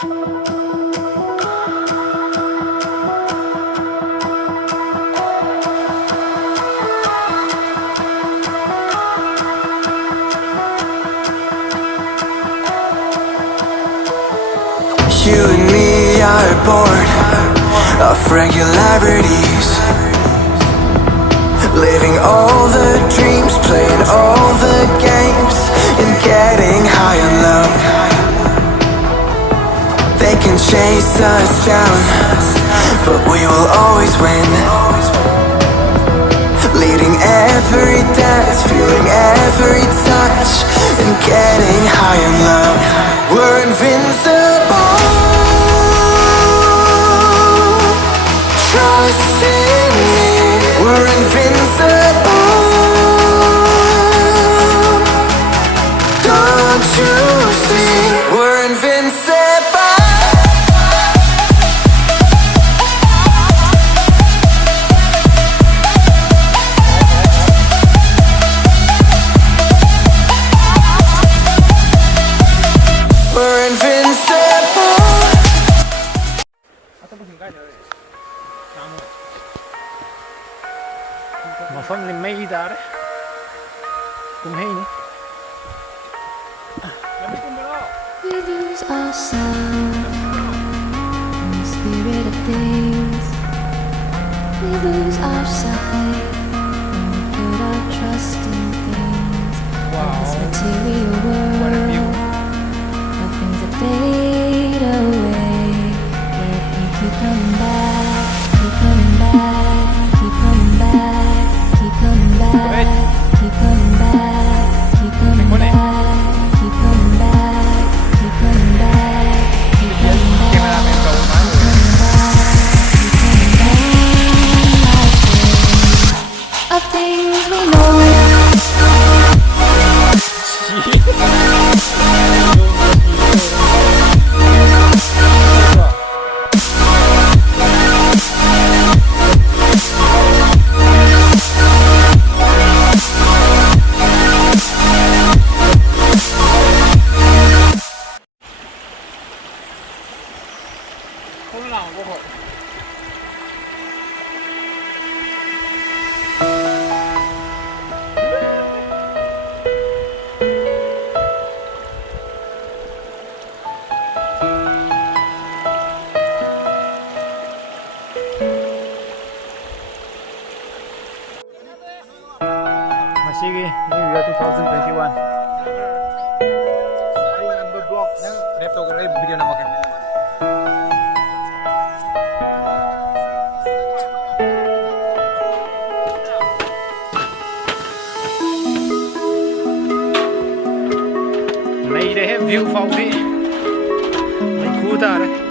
You and me are bored of regularities, living all the dreams, playing all the games, and getting high on love. They can chase us down, but we will always win. Leading every dance, feeling every touch, and getting high on love. We're invincible. Trust in me, we're invincible. Don't you see, we're invincible. We're invincible. मौसम ने मज़ेदार है तुम है ही नहीं We lose ourselves in the spirit of things. We lose our sight when we put our trust in things. In this material world of things that fade away, yet we keep coming back, keep coming back, keep coming back, keep coming back, keep coming back, keep coming back, keep coming back, keep coming back, keep coming back, of things we know. Masigi New Year 2021 Laptop ko rin video na makin. नहीं रहे view फाउंडी नहीं कूदा रहे